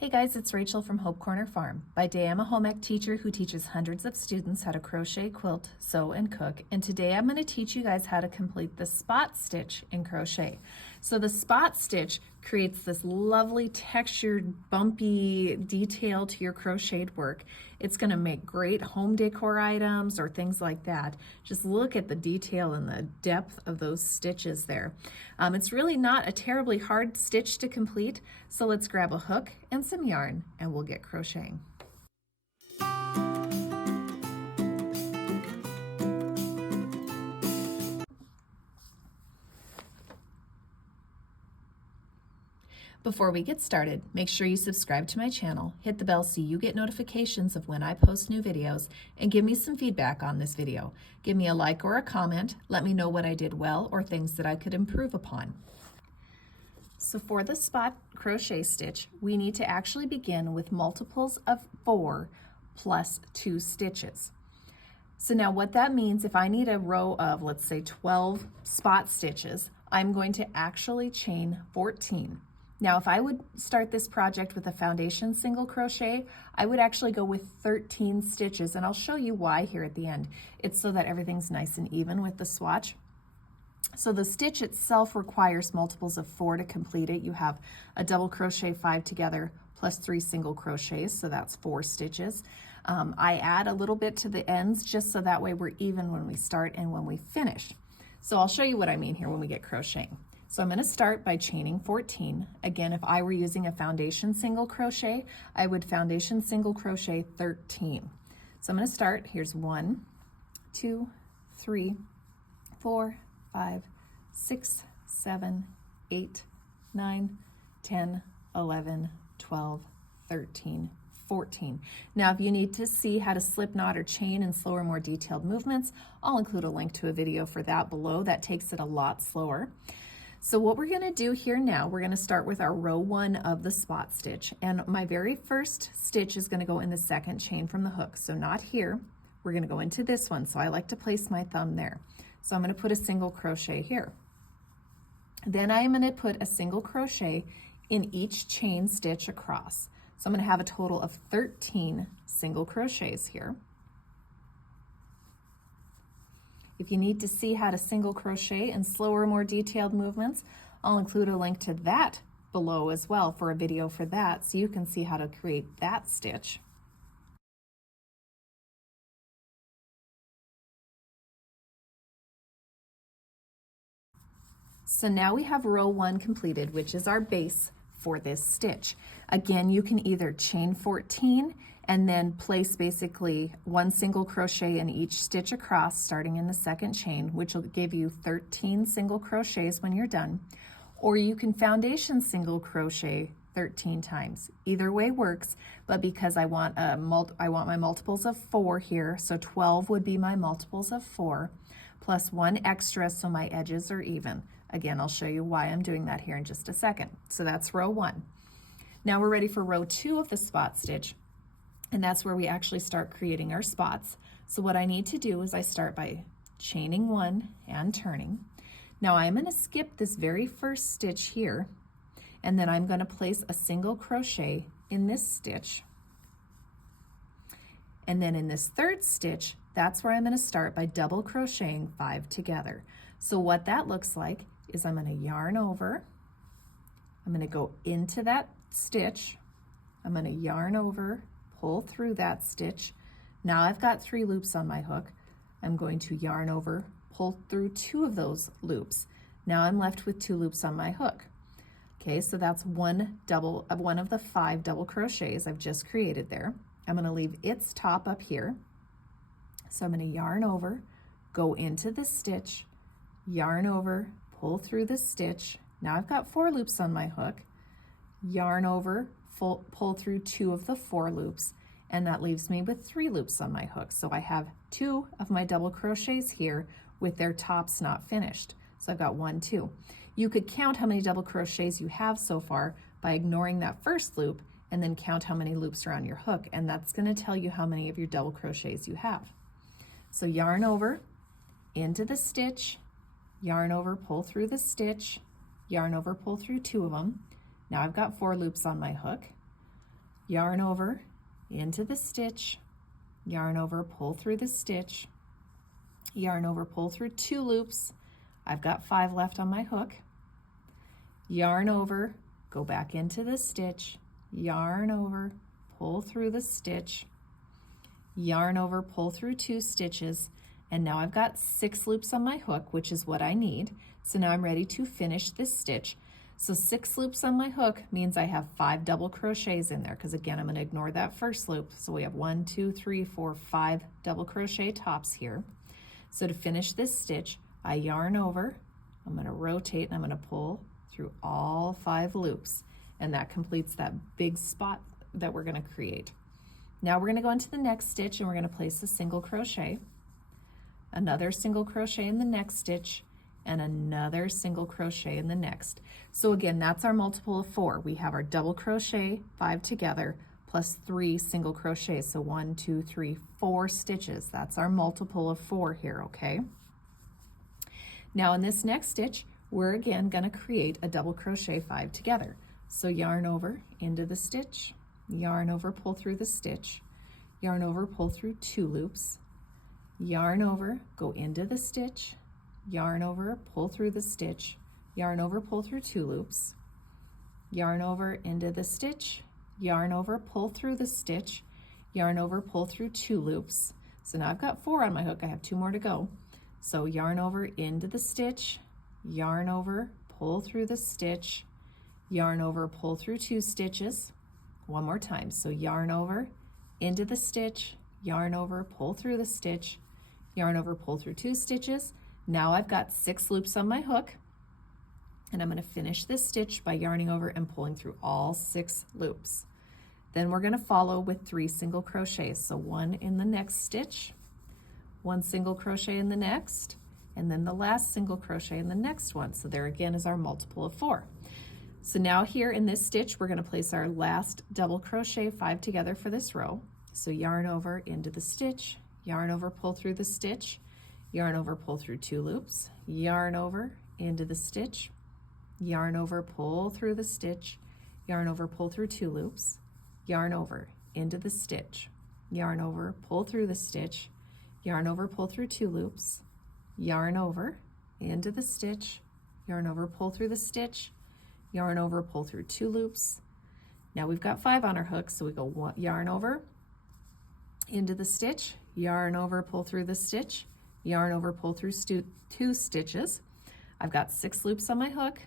Hey guys, it's Rachel from Hope Corner Farm. By day, I'm a home ec teacher who teaches hundreds of students how to crochet, quilt, sew, and cook. And today I'm going to teach you guys how to complete the spot stitch in crochet. So the spot stitch creates this lovely textured, bumpy detail to your crocheted work. It's going to make great home decor items or things like that. Just look at the detail and the depth of those stitches there. It's really not a terribly hard stitch to complete, so let's grab a hook and some yarn and we'll get crocheting. Before we get started, make sure you subscribe to my channel, hit the bell so you get notifications of when I post new videos, and give me some feedback on this video. Give me a like or a comment, let me know what I did well or things that I could improve upon. So for the spot crochet stitch, we need to actually begin with multiples of 4 plus 2 stitches. So now what that means, if I need a row of, let's say 12 spot stitches, I'm going to actually chain 14. Now, if I would start this project with a foundation single crochet, I would actually go with 13 stitches, and I'll show you why here at the end. It's so that everything's nice and even with the swatch. So the stitch itself requires multiples of 4 to complete it. You have a double crochet 5 together plus 3 single crochets, so that's 4 stitches. I add a little bit to the ends just so that way we're even when we start and when we finish. So I'll show you what I mean here when we get crocheting. So I'm going to start by chaining 14. Again, if I were using a foundation single crochet, I would foundation single crochet 13. So I'm going to start, here's 1, 2, 3, 4, 5, 6, 7, 8, 9, 10, 11, 12, 13, 14. Now, if you need to see how to slip knot or chain in slower, more detailed movements, I'll include a link to a video for that below. That takes it a lot slower. So what we're going to do here now, we're going to start with our row 1 of the spot stitch. And my very first stitch is going to go in the second chain from the hook. So not here, we're going to go into this one. So I like to place my thumb there. So I'm going to put a single crochet here. Then I am going to put a single crochet in each chain stitch across. So I'm going to have a total of 13 single crochets here. If you need to see how to single crochet in slower, more detailed movements, I'll include a link to that below as well for a video for that, so you can see how to create that stitch. So now we have row 1 completed, which is our base for this stitch. Again, you can either chain 14 and then place basically 1 single crochet in each stitch across, starting in the second chain, which will give you 13 single crochets when you're done. Or you can foundation single crochet 13 times. Either way works, but because I want my multiples of 4 here, so 12 would be my multiples of 4, plus 1 extra so my edges are even. Again, I'll show you why I'm doing that here in just a second. So that's row 1. Now we're ready for row 2 of the spot stitch, and that's where we actually start creating our spots. So what I need to do is I start by chaining 1 and turning. Now I'm going to skip this very first stitch here, and then I'm going to place a single crochet in this stitch. And then in this third stitch, that's where I'm going to start by double crocheting 5 together. So what that looks like is I'm going to yarn over, I'm going to go into that stitch, I'm going to yarn over, pull through that stitch. Now I've got 3 loops on my hook. I'm going to yarn over, pull through 2 of those loops. Now I'm left with 2 loops on my hook. Okay, so that's one of the 5 double crochets I've just created there. I'm going to leave its top up here. So I'm going to yarn over, go into this stitch, yarn over, pull through this stitch. Now I've got 4 loops on my hook, yarn over, pull through 2 of the 4 loops, and that leaves me with 3 loops on my hook. So I have 2 of my double crochets here with their tops not finished. So I've got 1, 2. You could count how many double crochets you have so far by ignoring that first loop and then count how many loops are on your hook, and that's going to tell you how many of your double crochets you have. So yarn over, into the stitch, yarn over, pull through the stitch, yarn over, pull through 2 of them. Now I've got 4 loops on my hook. yarn over, into the stitch, yarn over, pull through the stitch, yarn over, pull through 2 loops. I've got 5 left on my hook. Yarn over, go back into the stitch, yarn over, pull through the stitch, yarn over, pull through 2 stitches, and now I've got 6 loops on my hook, which is what I need. So now I'm ready to finish this stitch. So 6 loops on my hook means I have 5 double crochets in there, because again, I'm going to ignore that first loop. So we have 1, 2, 3, 4, 5 double crochet tops here. So to finish this stitch, I yarn over, I'm going to rotate, and I'm going to pull through all 5 loops, and that completes that big spot that we're going to create. Now we're going to go into the next stitch, and we're going to place a single crochet, another single crochet in the next stitch, and another single crochet in the next. So again, that's our multiple of 4. We have our double crochet 5 together plus 3 single crochets. So 1, 2, 3, 4 stitches. That's our multiple of 4 here, okay? Now in this next stitch, we're again going to create a double crochet 5 together. So yarn over, into the stitch, yarn over, pull through the stitch, yarn over, pull through 2 loops, yarn over, go into the stitch, yarn over, pull through the stitch, yarn over, pull through 2 loops, yarn over, into the stitch, yarn over, pull through the stitch, yarn over, pull through 2 loops. So now I've got 4 on my hook, I have 2 more to go. So yarn over, into the stitch, yarn over, pull through the stitch, yarn over, pull through 2 stitches. One more time. So yarn over, into the stitch, yarn over, pull through the stitch, yarn over, pull through 2 stitches. Now I've got 6 loops on my hook, and I'm going to finish this stitch by yarning over and pulling through all 6 loops. Then we're going to follow with 3 single crochets. So 1 in the next stitch, 1 single crochet in the next, and then the last single crochet in the next one. So there again is our multiple of 4. So now here in this stitch, we're going to place our last double crochet 5 together for this row. So yarn over, into the stitch, yarn over, pull through the stitch, yarn over, pull through 2 loops, yarn over, into the stitch, yarn over, pull through the stitch, yarn over, pull through 2 loops, yarn over, into the stitch, yarn over, pull through the stitch, yarn over, pull through 2 loops, yarn over, into the stitch, yarn over, pull through the stitch, yarn over, pull through 2 loops. Now we've got 5 on our hook, so we go 1, yarn over, into the stitch, yarn over, pull through the stitch, yarn over, pull through 2 stitches. I've got 6 loops on my hook,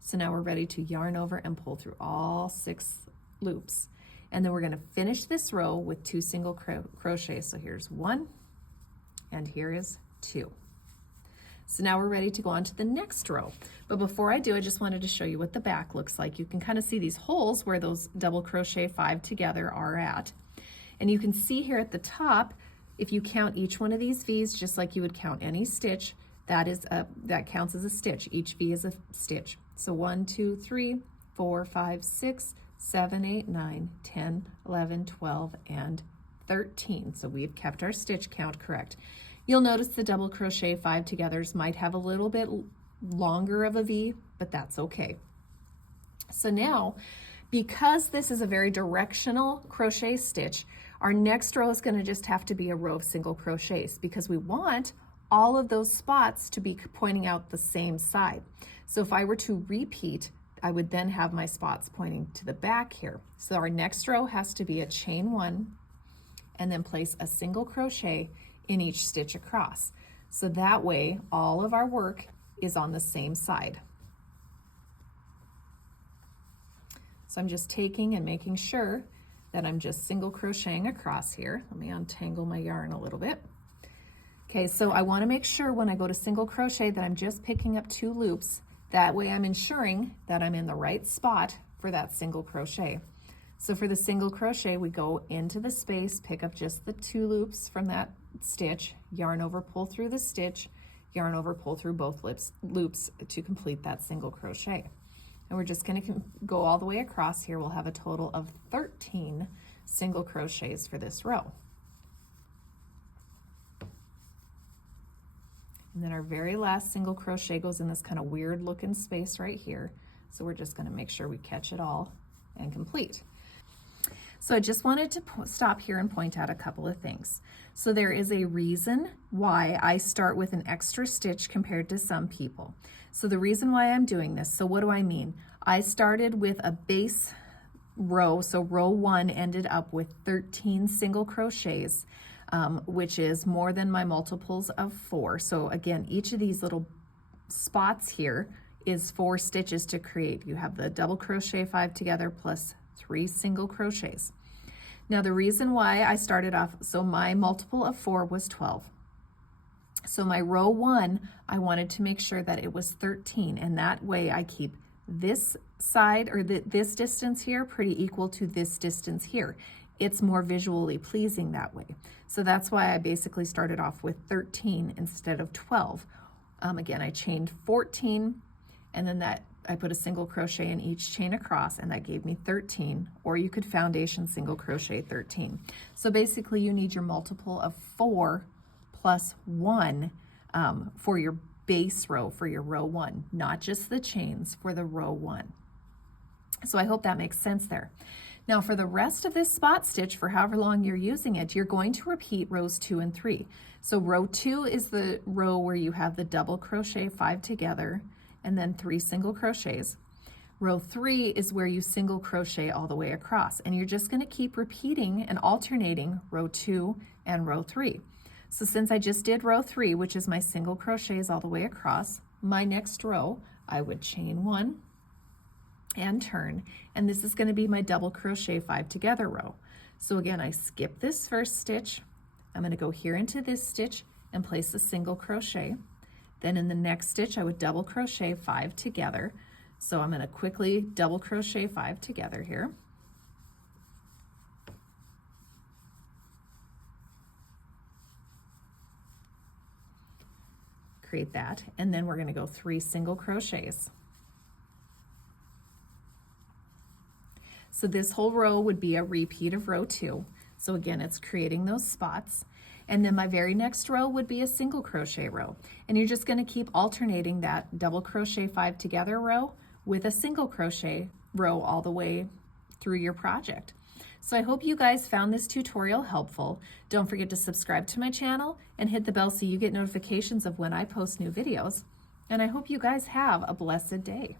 so now we're ready to yarn over and pull through all 6 loops. And then we're going to finish this row with 2 single crochets. So here's 1, and here is 2. So now we're ready to go on to the next row. But before I do, I just wanted to show you what the back looks like. You can kind of see these holes where those double crochet 5 together are at. And you can see here at the top, if you count each one of these V's just like you would count any stitch, that counts as a stitch. Each V is a stitch. So 1, 2, 3, 4, 5, 6, 7, 8, 9, 10, 11, 12, and 13. So we've kept our stitch count correct. You'll notice the double crochet 5 togethers might have a little bit longer of a V, but that's okay. So now, because this is a very directional crochet stitch, our next row is going to just have to be a row of single crochets because we want all of those spots to be pointing out the same side. So if I were to repeat, I would then have my spots pointing to the back here. So our next row has to be a chain 1 and then place a single crochet in each stitch across. So that way all of our work is on the same side. So I'm just taking and making sure that I'm just single crocheting across here. Let me untangle my yarn a little bit. Okay, so I want to make sure when I go to single crochet that I'm just picking up 2 loops. That way I'm ensuring that I'm in the right spot for that single crochet. So for the single crochet, we go into the space, pick up just the 2 loops from that stitch, yarn over, pull through the stitch, yarn over, pull through both loops to complete that single crochet. And we're just going to go all the way across here. We'll have a total of 13 single crochets for this row. And then our very last single crochet goes in this kind of weird looking space right here. So we're just going to make sure we catch it all and complete. So I just wanted to stop here and point out a couple of things. So there is a reason why I start with an extra stitch compared to some people. So the reason why I'm doing this, so what do I mean? I started with a base row, so row 1 ended up with 13 single crochets, which is more than my multiples of 4. So again, each of these little spots here is 4 stitches to create. You have the double crochet 5 together plus 3 single crochets. Now the reason why I started off, so my multiple of 4 was 12. So my row 1, I wanted to make sure that it was 13, and that way I keep this side or this distance here pretty equal to this distance here. It's more visually pleasing that way. So that's why I basically started off with 13 instead of 12. Again, I chained 14, and then that I put a single crochet in each chain across, and that gave me 13, or you could foundation single crochet 13. So basically you need your multiple of 4 plus 1 for your base row, for your row 1, not just the chains, for the row 1. So I hope that makes sense there. Now for the rest of this spot stitch, for however long you're using it, you're going to repeat rows 2 and 3. So row 2 is the row where you have the double crochet 5 together and then 3 single crochets. Row 3 is where you single crochet all the way across, and you're just going to keep repeating and alternating row 2 and row 3. So since I just did row 3, which is my single crochets all the way across, my next row I would chain 1 and turn, and this is going to be my double crochet 5 together row. So again, I skip this first stitch. I'm going to go here into this stitch and place a single crochet. Then in the next stitch I would double crochet 5 together. So I'm going to quickly double crochet 5 together here. Create that, and then we're going to go 3 single crochets. So this whole row would be a repeat of row 2. So again, it's creating those spots. And then my very next row would be a single crochet row. And you're just going to keep alternating that double crochet 5 together row with a single crochet row all the way through your project. So I hope you guys found this tutorial helpful. Don't forget to subscribe to my channel and hit the bell so you get notifications of when I post new videos. And I hope you guys have a blessed day.